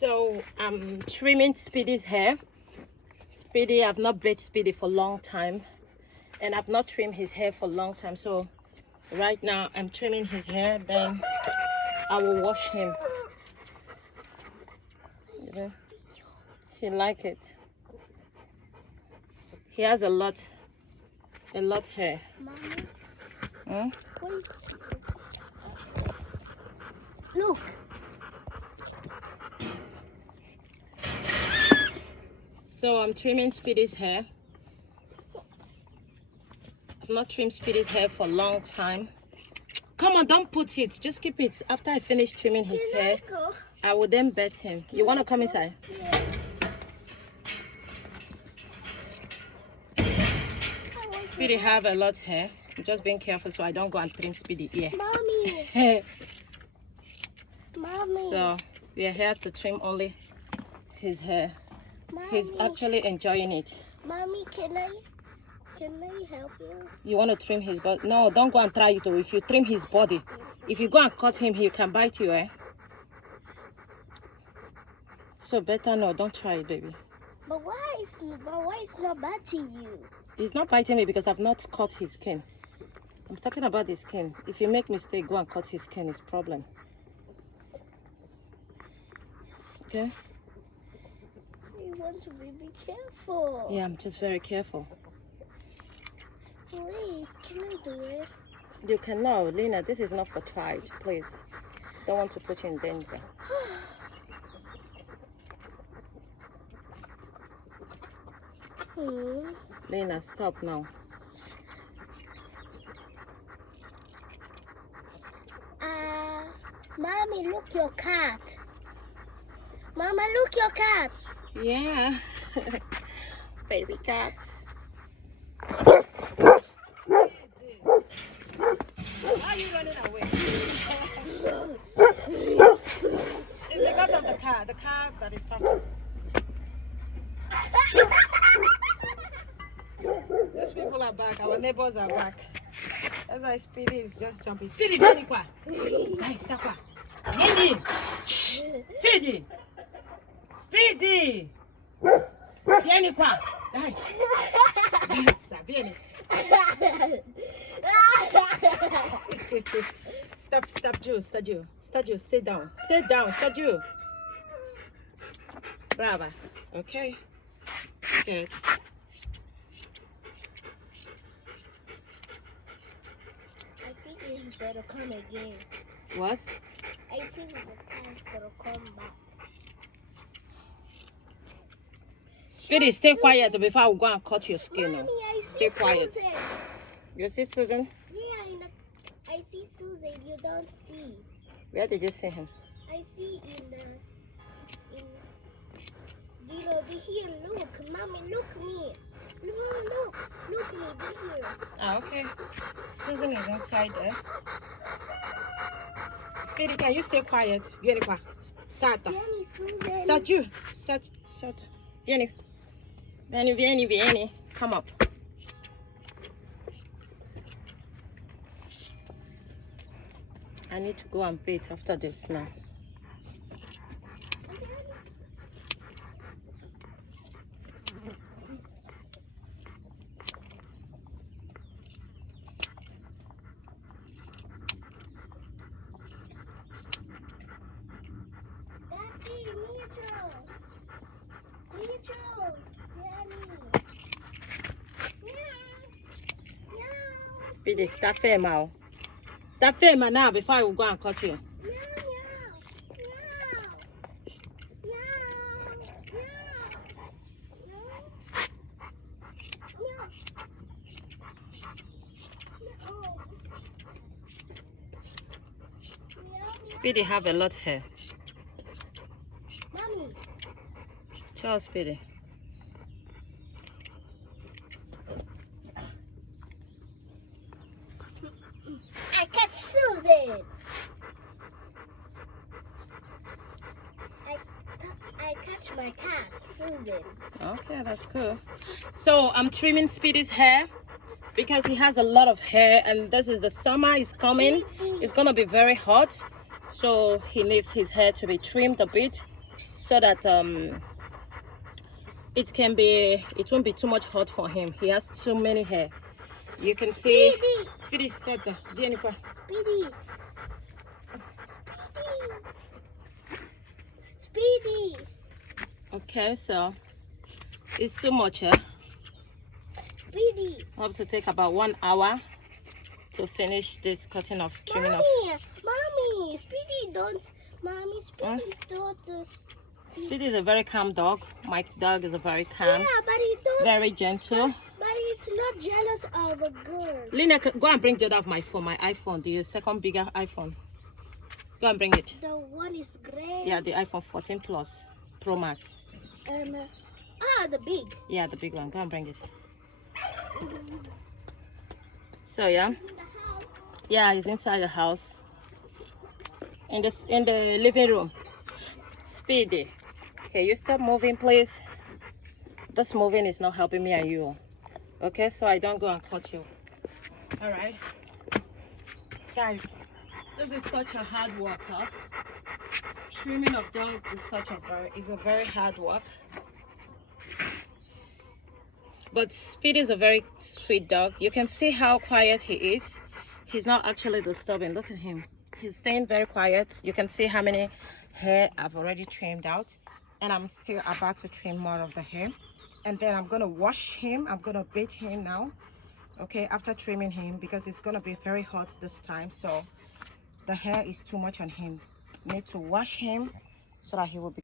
So I'm trimming Speedy's hair. Speedy, I've not bathed Speedy for a long time, and I've not trimmed his hair for a long time. So right now I'm trimming his hair, then I will wash him. He like it. He has a lot hair. Mommy, look. So I'm trimming Speedy's hair. I've not trimmed Speedy's hair for a long time. Come on, don't put it. Just keep it. After I finish trimming his hair, I will then bat him. You want to come inside? Yeah. Speedy have a lot of hair. I'm just being careful so I don't go and trim Speedy ear. Mommy. Mommy. So we are here to trim only his hair. Mommy. He's actually enjoying it. Mommy, can I help you? You want to trim his body? No, don't go and try it. If you trim his body, if you go and cut him, he can bite you, eh? So better no, don't try it, baby. But why is not biting you? He's not biting me because I've not cut his skin. I'm talking about his skin. If you make mistake, go and cut his skin. It's problem. Okay? You want to be careful. Yeah, I'm just very careful. Please, can I do it? You can no, Lena. This is not for pride. Please, don't want to put you in danger. Lena, stop now. Mommy, look your cat. Mama, look your cat. Yeah. Baby cat. Why are you running away? It's because of the car that is passing. These people are back, our neighbors are back. That's why Speedy is just jumping. Speedy, vieni qua. Dai, sta qua. Vieni. Speedy. Speedy. Vieni qua. Dai. Basta, vieni. Stop, Joe, stay down. Stay down, Staju. Brava. Okay. Good. I think it's better come again. What? I think the cat's better come back. Speedy, stay quiet before I will go and cut your skin. Mommy, I see Stay quiet. Susan. You see Susan? Yeah, I see Susan. You don't see. Where did you see him? I see here. Look, Mommy, look me. Look me. Be here. Ah, okay. Susan is inside there. Speedy, can you stay quiet? Vieni qua. Sata. Jenny, Susan. Satu. Sata. Vieni. Vieni. Come up. I need to go and bathe after this now. Speedy, stop firm now. Stop firm now before I will go and cut you. Speedy have a lot hair. Mommy. Ciao, Speedy. I catch Susan. I catch my cat, Susan. Okay, that's cool. So I'm trimming Speedy's hair because he has a lot of hair, and this is the summer is coming. It's gonna be very hot, so he needs his hair to be trimmed a bit. so that it won't be too much hot for him. He has too many hair. You can see Speedy start there. Speedy. Speedy. Okay, so it's too much, Speedy. I have to take about 1 hour to finish this cutting of trimming off. Mommy, Speedy don't. Mommy, Speedy don't. Speedy is a very calm dog. My dog is a very calm, Yeah, but he don't. very gentle. But he's not jealous of a girl. Lina, go and bring the other of my phone, my iPhone, the second bigger iPhone. Go and bring it. The one is gray. Yeah, the iPhone 14 Plus Pro Max. The big. Yeah, the big one. Go and bring it. So yeah, he's inside the house. In the living room. Speedy, can you stop moving, please? This moving is not helping me and you. Okay, so I don't go and cut you. All right, guys. This is such a hard work, huh? Trimming of dog is a very hard work. But Speedy is a very sweet dog. You can see how quiet he is. He's not actually disturbing. Look at him. He's staying very quiet. You can see how many hair I've already trimmed out. And I'm still about to trim more of the hair. And then I'm going to wash him. I'm going to bathe him now. Okay, after trimming him, because it's going to be very hot this time. So the hair is too much on him. Need to wash him so that he will be